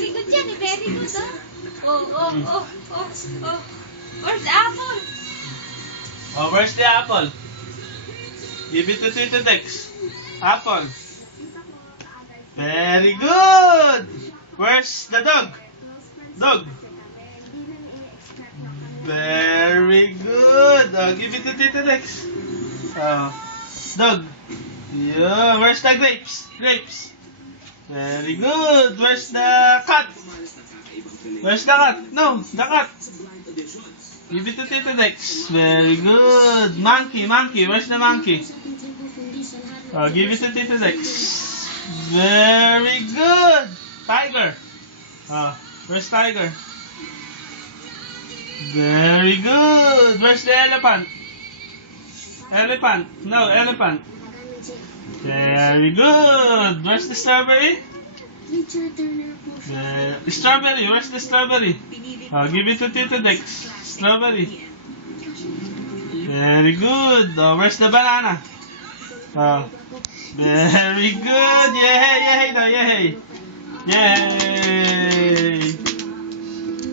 very good yan eh. Very good, oh. Oh. Where's the apple? Oh, where's the apple? Give it to Tito Dex. Apple. Very good. Where's the dog? Dog. Very good. Oh, give it to Tito Dex. Oh, dog. Yeah. Where's the grapes? Grapes. Very good. Where's the cat? Where's the cat? No, the cat. Give it to Tito Dex. Very good. Monkey. Where's the monkey? Oh, give it to Tito Dex. Very good. Tiger. Oh, where's tiger? Very good. Where's the elephant? Elephant. No, elephant. Very good. Where's the strawberry? Strawberry. Where's the strawberry? Oh, give it to Tito Dex. Strawberry. Very good. Oh, where's the banana? Oh, very good. Yay. Yay.